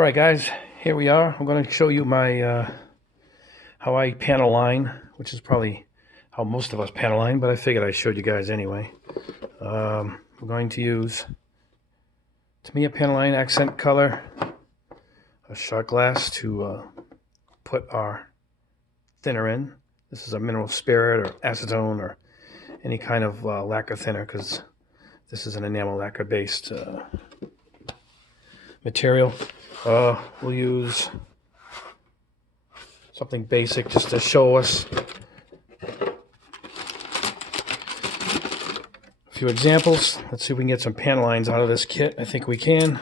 All right, guys, here we are. I'm going to show you my how I panel line, which is probably how most of us panel line, but I figured I showed you guys anyway. We're going to use Tamiya panel line accent color, a shot glass to put our thinner in. This is a mineral spirit or acetone or any kind of lacquer thinner, because this is an enamel lacquer based material. We'll use something basic just to show us a few examples. Let's see if we can get some panel lines out of this kit. I think we can.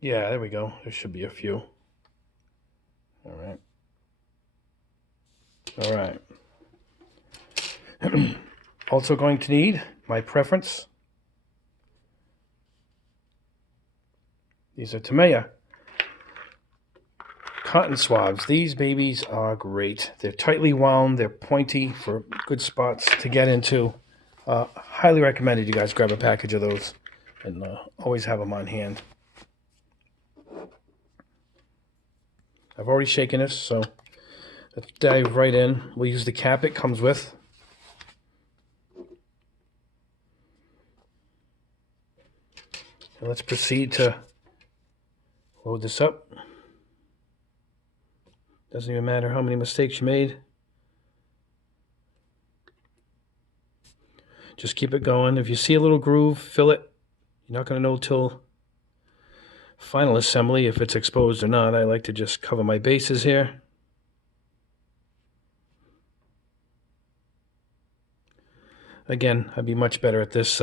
Yeah, there we go. There should be a few. All right. Also going to need my preference. These are Tamiya cotton swabs. These babies are great. They're tightly wound. They're pointy for good spots to get into. Highly recommended you guys grab a package of those and always have them on hand. I've already shaken this, so let's dive right in. We'll use the cap it comes with. And let's proceed to load this up. Doesn't even matter how many mistakes you made. Just keep it going. If you see a little groove, fill it. You're not going to know till final assembly if it's exposed or not. I like to just cover my bases here. Again, I'd be much better at this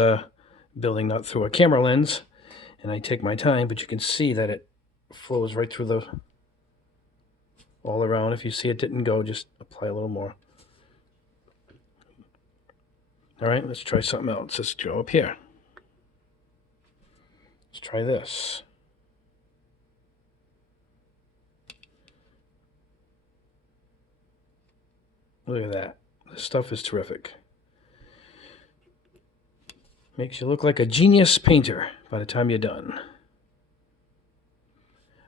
building not through a camera lens, and I take my time, but you can see that it flows right through the all around. If you see it didn't go, just apply a little more. All right, let's try something else. Let's go up here. Let's try this. Look at that. This stuff is terrific. Makes you look like a genius painter by the time you're done.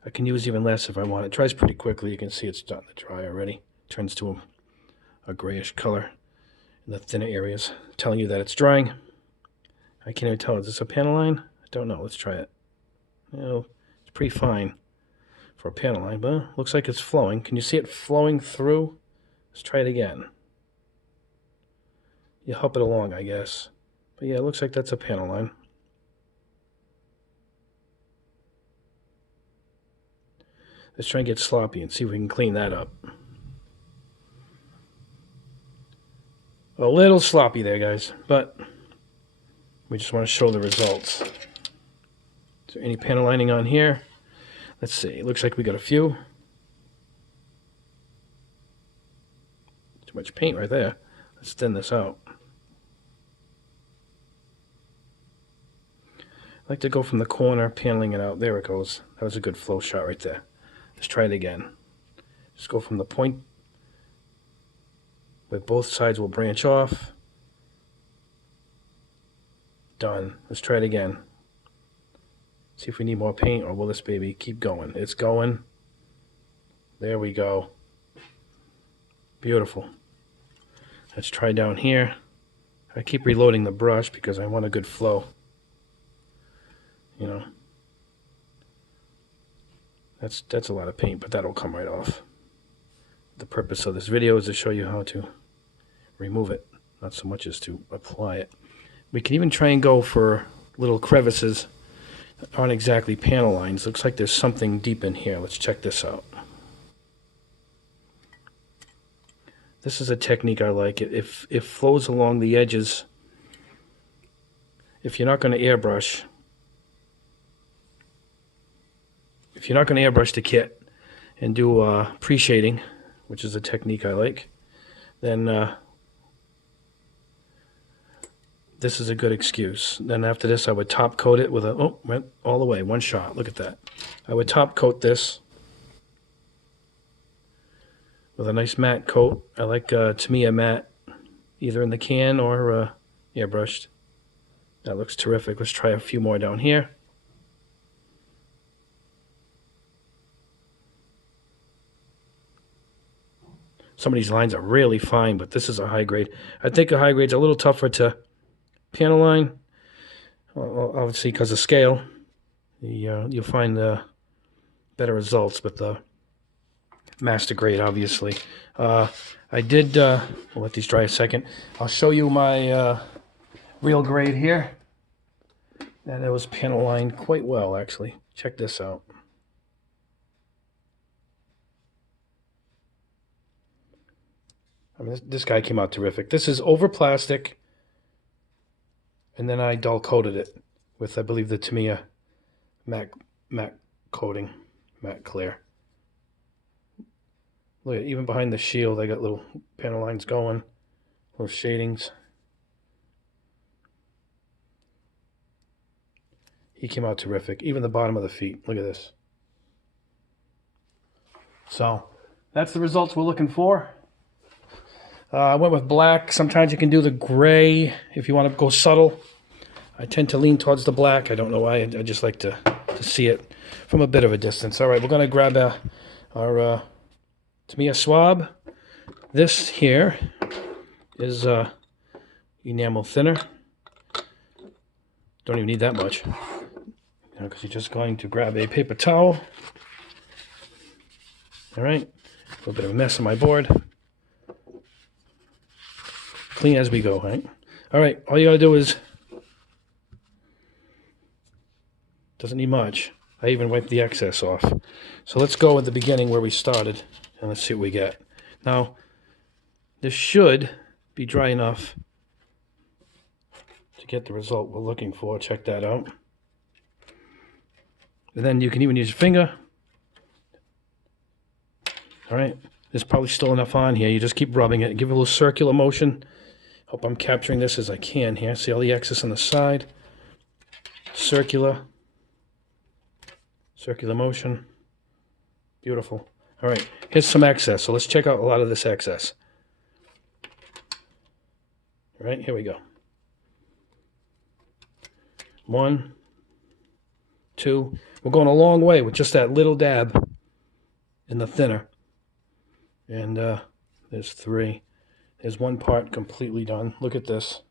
I can use even less if I want. It dries pretty quickly. You can see it's starting to dry already. Turns to a grayish color in the thinner areas, telling you that it's drying. I can't even tell. Is this a panel line? I don't know. Let's try it. You know, it's pretty fine for a panel line, but looks like it's flowing. Can you see it flowing through? Let's try it again. You help it along, I guess. But yeah, it looks like that's a panel line. Let's try and get sloppy and see if we can clean that up. A little sloppy there, guys, but we just want to show the results. Is there any panel lining on here? Let's see. It looks like we got a few. Too much paint right there. Let's thin this out. I like to go from the corner, paneling it out. There it goes. That was a good flow shot right there. Let's try it again. Just go from the point where both sides will branch off. Done. Let's try it again. See if we need more paint, or will this baby keep going? It's going. There we go. Beautiful. Let's try down here. I keep reloading the brush because I want a good flow. You know, that's a lot of paint, but that'll come right off. The purpose of this video is to show you how to remove it, not so much as to apply it. We can even try and go for little crevices that aren't exactly panel lines. Looks like there's something deep in here. Let's check this out. This is a technique I like. It flows along the edges. If you're not going to airbrush, the kit and do pre-shading, which is a technique I like, then this is a good excuse. Then after this, I would top coat it with went all the way, one shot. Look at that. I would top coat this with a nice matte coat. I like Tamiya matte, either in the can or airbrushed. That looks terrific. Let's try a few more down here. Some of these lines are really fine, but this is a high grade. I think a high grade's a little tougher to panel line, obviously because of scale. You'll find better results with the master grade, obviously. I did, we'll let these dry a second. I'll show you my real grade here. And it was panel lined quite well, actually. Check this out. I mean, this guy came out terrific. This is over plastic, and then I dull coated it with, I believe, the Tamiya matte coating, matte clear. Look at it, even behind the shield, I got little panel lines going, little shadings. He came out terrific. Even the bottom of the feet. Look at this. So that's the results we're looking for. I went with black. Sometimes you can do the gray if you want to go subtle. I tend to lean towards the black. I don't know why. I just like to see it from a bit of a distance. All right, we're going to grab our Tamiya swab. This here is enamel thinner. Don't even need that much, because you're just going to grab a paper towel. All right, a little bit of a mess on my board. Clean as we go, right? All right, all you gotta do is, doesn't need much. I even wiped the excess off. So let's go at the beginning where we started, and let's see what we get. Now, this should be dry enough to get the result we're looking for. Check that out. And then you can even use your finger. All right, there's probably still enough on here. You just keep rubbing it. Give it a little circular motion. Hope I'm capturing this as I can here. See all the excess on the side. Circular motion. Beautiful. All right, here's some excess. So let's check out a lot of this excess. All right, here we go. 1, 2. We're going a long way with just that little dab in the thinner. And there's 3. There's one part completely done. Look at this.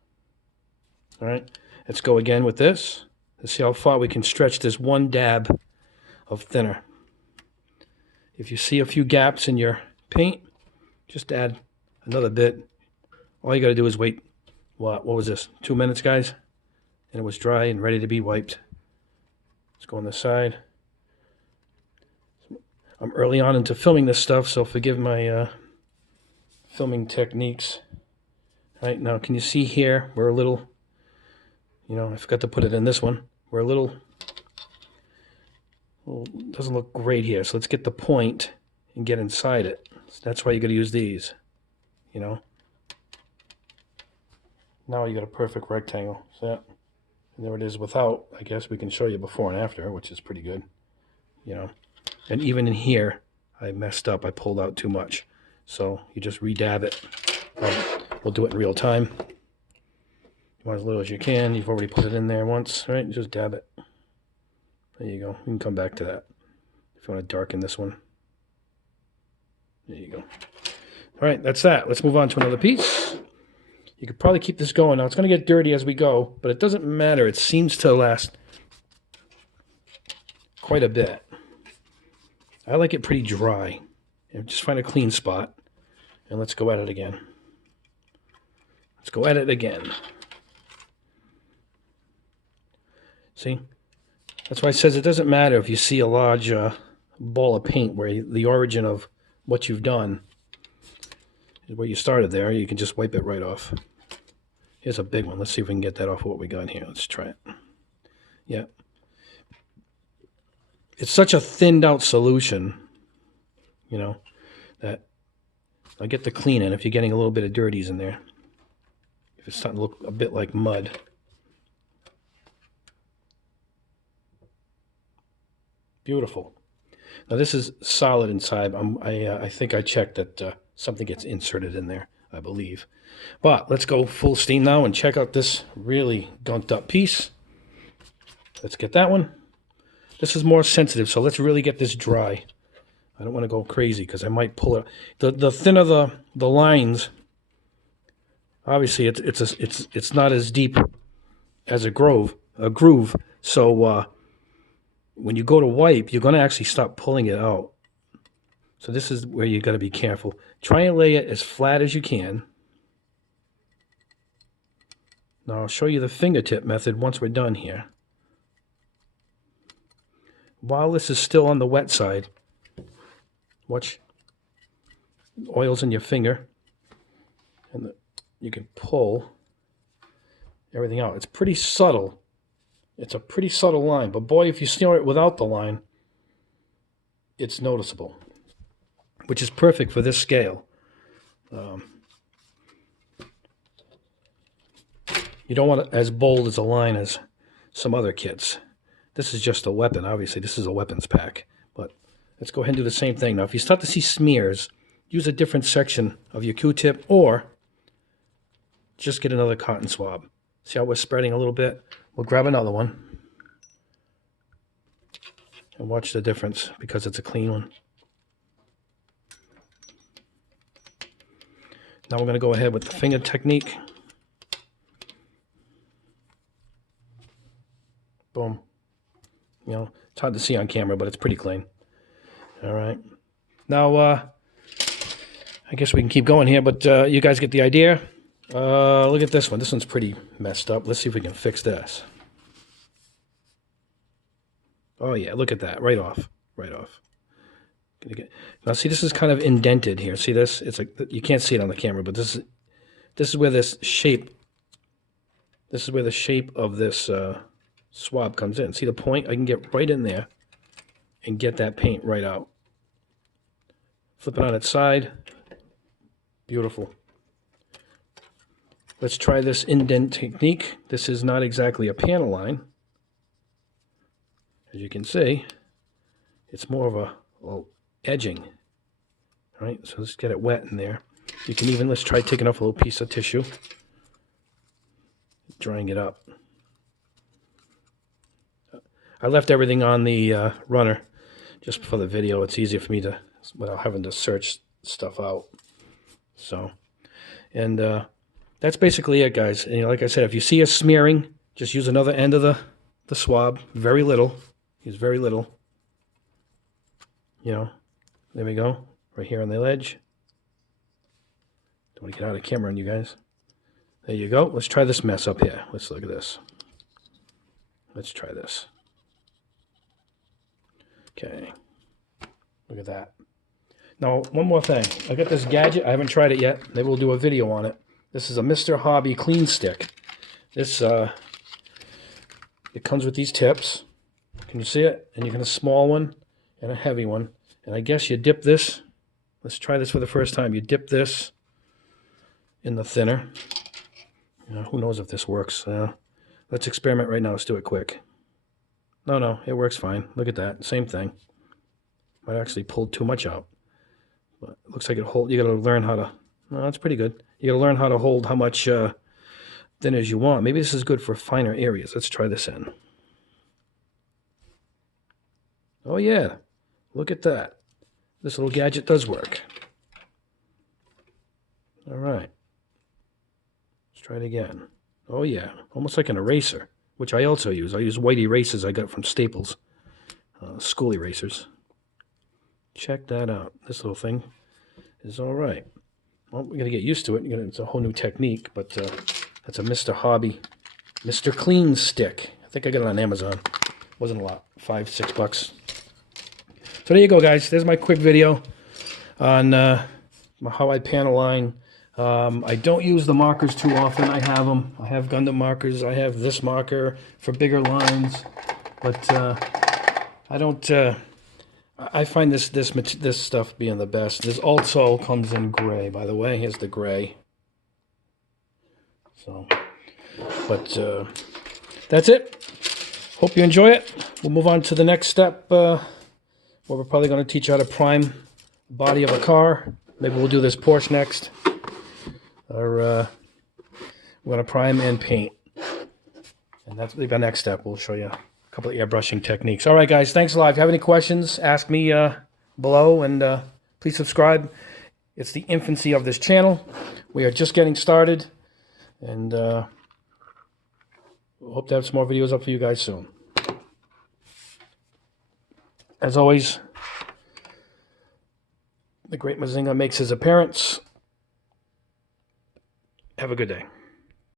All right, let's go again with this. Let's see how far we can stretch this one dab of thinner. If you see a few gaps in your paint, just add another bit. All you got to do is wait. What was this? 2 minutes, guys? And it was dry and ready to be wiped. Let's go on the side. I'm early on into filming this stuff, so forgive my filming techniques. All right, now can you see here, we're a little, I forgot to put it in this one. We're a little, well, doesn't look great here, so let's get the point and get inside it. So that's why you got to use these, Now you got a perfect rectangle. So yeah. And there it is without. I guess we can show you before and after, which is pretty good, And even in here, I messed up. I pulled out too much. So you just re-dab it. We'll do it in real time. You want as little as you can. You've already put it in there once, right? Just dab it. There you go. You can come back to that if you want to darken this one. There you go. All right, that's that. Let's move on to another piece. You could probably keep this going. Now, it's going to get dirty as we go, but it doesn't matter. It seems to last quite a bit. I like it pretty dry. Just find a clean spot, and let's go at it again. Let's go at it again. See? That's why it says it doesn't matter if you see a large ball of paint where the origin of what you've done is where you started there. You can just wipe it right off. Here's a big one. Let's see if we can get that off of what we got here. Let's try it. Yeah. It's such a thinned out solution, that I'll get the clean in if you're getting a little bit of dirties in there. If it's starting to look a bit like mud. Beautiful. Now this is solid inside. I think I checked that something gets inserted in there. I believe. But let's go full steam now and check out this really gunked up piece. Let's get that one. This is more sensitive, so let's really get this dry. I don't want to go crazy because I might pull it. The thinner the lines, obviously it's not as deep as a groove. So when you go to wipe, you're going to actually start pulling it out. So this is where you got to be careful. Try and lay it as flat as you can. Now I'll show you the fingertip method once we're done here. While this is still on the wet side, watch oils in your finger, and you can pull everything out. It's pretty subtle. It's a pretty subtle line, but boy, if you snare it without the line, it's noticeable, which is perfect for this scale. You don't want it as bold as a line as some other kits. This is just a weapon, obviously. This is a weapons pack. But let's go ahead and do the same thing. Now, if you start to see smears, use a different section of your Q-tip, or just get another cotton swab. See how we're spreading a little bit? We'll grab another one. And watch the difference because it's a clean one. Now we're going to go ahead with the finger technique. Boom. You know, it's hard to see on camera, but it's pretty clean. All right. Now, I guess we can keep going here, but you guys get the idea. Look at this one. This one's pretty messed up. Let's see if we can fix this. Oh, yeah, look at that. Right off. Right off. Now, see, this is kind of indented here. See this? It's like, you can't see it on the camera, but this is where this shape of this swab comes in. See the point? I can get right in there and get that paint right out. Flip it on its side. Beautiful. Let's try this indent technique. This is not exactly a panel line. As you can see, it's more of a edging. All right, so let's get it wet in there. You can even, let's try taking off a little piece of tissue, drying it up. I left everything on the runner just for the video. It's easier for me to, without having to search stuff out. So, and that's basically it, guys. And like I said, if you see a smearing, just use another end of the swab. Very little. Use very little. You know, there we go. Right here on the ledge. Don't want to get out of camera on you guys. There you go. Let's try this mess up here. Let's look at this. Let's try this. Okay. Look at that. Now, one more thing. I got this gadget. I haven't tried it yet. Maybe we'll do a video on it. This is a Mr. Hobby Clean Stick. This, it comes with these tips. Can you see it? And you get a small one and a heavy one. And I guess you dip this. Let's try this for the first time. You dip this in the thinner. You know, who knows if this works. Let's experiment right now. Let's do it quick. No, it works fine. Look at that. Same thing. Might actually pull too much out. But it looks like it hold. You got to learn how to. No, that's pretty good. You got to learn how to hold how much thin as you want. Maybe this is good for finer areas. Let's try this in. Oh yeah, look at that. This little gadget does work. All right. Let's try it again. Oh yeah, almost like an eraser, which I also use. I use white erasers I got from Staples, school erasers. Check that out. This little thing is all right. Well, we're going to get used to it. It's a whole new technique, but that's a Mr. Hobby, Mr. Clean Stick. I think I got it on Amazon. Wasn't a lot, $5, $6. So there you go, guys. There's my quick video on how I panel line. I don't use the markers too often. I have them. I have Gundam markers. I have this marker for bigger lines, but I don't. I find this stuff being the best. This also comes in gray, by the way. Here's the gray. So, but that's it. Hope you enjoy it. We'll move on to the next step. Where we're probably going to teach you how to prime the body of a car. Maybe we'll do this Porsche next. we're going to prime and paint. And that's the next step. We'll show you a couple of airbrushing techniques. All right, guys, thanks a lot. If you have any questions, ask me below, and please subscribe. It's the infancy of this channel. We are just getting started, and hope to have some more videos up for you guys soon. As always, the Great Mazinga makes his appearance. Have a good day.